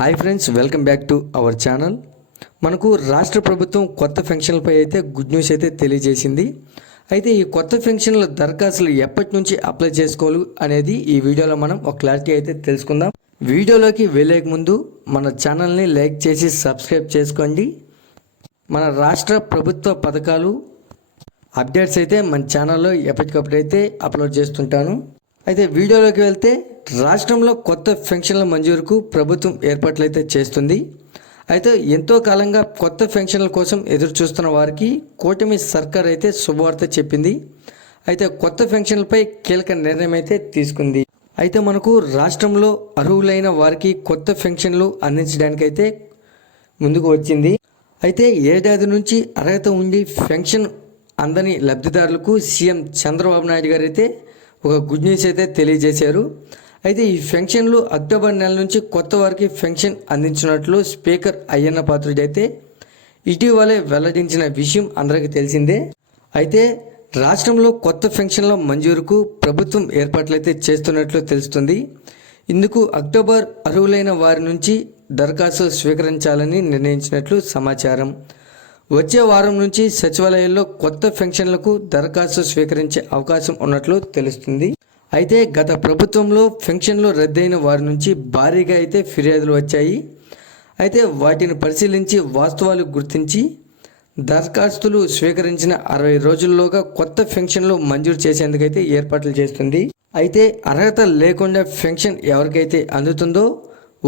Hi friends, welcome back to our channel. మనకు రాష్ట్ర ప్రభుత్వం కొత్త పెన్షన్లపై అయితే గుడ్ న్యూస్ అయితే తెలియజేసింది. అయితే ఈ కొత్త పెన్షన్ల దరఖాస్తులు ఎప్పటి నుంచి అప్లై చేసుకోవాలి అనేది ఈ వీడియోలో మనం ఒక క్లారిటీ అయితే తెలుసుకుందాం. వీడియోలోకి వెళ్ళే ముందు మన ఛానల్ని లైక్ చేసి సబ్స్క్రైబ్ చేసుకోండి. మన రాష్ట్ర ప్రభుత్వ పథకాలు అప్డేట్స్ అయితే మన ఛానల్లో ఎప్పటికప్పుడు అయితే అప్లోడ్ చేస్తుంటాను. అయితే వీడియోలోకి వెళ్తే, రాష్ట్రంలో కొత్త పెన్షన్ల మంజూరుకు ప్రభుత్వం ఏర్పాట్లు అయితే చేస్తుంది. అయితే ఎంతో కాలంగా కొత్త పెన్షన్ల కోసం ఎదురు చూస్తున్న వారికి కూటమి సర్కార్ అయితే శుభవార్త చెప్పింది. అయితే కొత్త పెన్షన్లపై కీలక నిర్ణయం అయితే తీసుకుంది. అయితే మనకు రాష్ట్రంలో అర్హులైన వారికి కొత్త పెన్షన్లు అందించడానికైతే ముందుకు వచ్చింది. అయితే ఏడాది నుంచి అర్హత ఉండి పెన్షన్ అందని లబ్ధిదారులకు సీఎం చంద్రబాబు నాయుడు గారు అయితే ఒక గుడ్ న్యూస్ అయితే తెలియజేశారు. అయితే ఈ పెన్షన్లు అక్టోబర్ నెల నుంచి కొత్త వారికి పెన్షన్ అందించినట్లు స్పీకర్ అయ్యన్న పాత్రుడు అయితే ఇటీవలే వెల్లడించిన విషయం అందరికీ తెలిసిందే. అయితే రాష్ట్రంలో కొత్త పెన్షన్ల మంజూరుకు ప్రభుత్వం ఏర్పాట్లయితే చేస్తున్నట్లు తెలుస్తుంది. ఇందుకు అక్టోబర్ అర్హులైన వారి నుంచి దరఖాస్తు స్వీకరించాలని నిర్ణయించినట్లు సమాచారం. వచ్చే వారం నుంచి సచివాలయాల్లో కొత్త పెన్షన్లకు దరఖాస్తు స్వీకరించే అవకాశం ఉన్నట్లు తెలుస్తుంది. అయితే గత ప్రభుత్వంలో పెన్షన్లు రద్దయిన వారి నుంచి భారీగా అయితే ఫిర్యాదులు వచ్చాయి. అయితే వాటిని పరిశీలించి వాస్తవాలు గుర్తించి దరఖాస్తులు స్వీకరించిన 60 రోజుల్లోగా కొత్త పెన్షన్లు మంజూరు చేసేందుకైతే ఏర్పాట్లు చేస్తుంది. అయితే అర్హత లేకుండా పెన్షన్ ఎవరికైతే అందుతుందో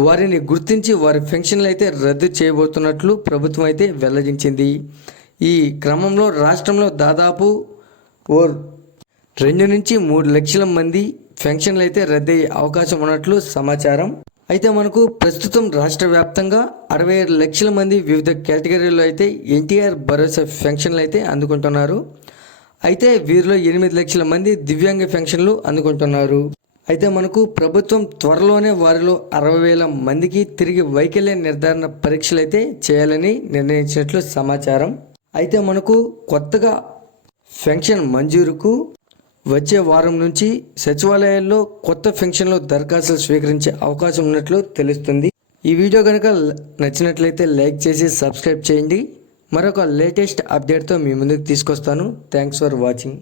వారిని గుర్తించి వారి పెన్షన్లు అయితే రద్దు చేయబోతున్నట్లు ప్రభుత్వం అయితే వెల్లడించింది. ఈ క్రమంలో రాష్ట్రంలో దాదాపు 2 నుంచి 3 లక్షల మంది పెన్షన్లు అయితే రద్దయ్యే అవకాశం ఉన్నట్లు సమాచారం. అయితే మనకు ప్రస్తుతం రాష్ట్ర వ్యాప్తంగా 67 లక్షల మంది వివిధ కేటగిరీల్లో అయితే ఎన్టీఆర్ భరోసా పెన్షన్లు అయితే అందుకుంటున్నారు. అయితే వీరిలో 8 లక్షల మంది దివ్యాంగ పెన్షన్లు అందుకుంటున్నారు. అయితే మనకు ప్రభుత్వం త్వరలోనే వారిలో 60,000 మందికి తిరిగి వైకల్య నిర్ధారణ పరీక్షలు అయితే చేయాలని నిర్ణయించినట్లు సమాచారం. అయితే మనకు కొత్తగా పెన్షన్ మంజూరుకు వచ్చే వారం నుంచి సచివాలయాల్లో కొత్త పెన్షన్లు దరఖాస్తులు స్వీకరించే అవకాశం ఉన్నట్లు తెలుస్తుంది. ఈ వీడియో కనుక నచ్చినట్లయితే లైక్ చేసి సబ్స్క్రైబ్ చేయండి. మరొక లేటెస్ట్ అప్డేట్తో మీ ముందుకు తీసుకొస్తాను. Thanks for watching.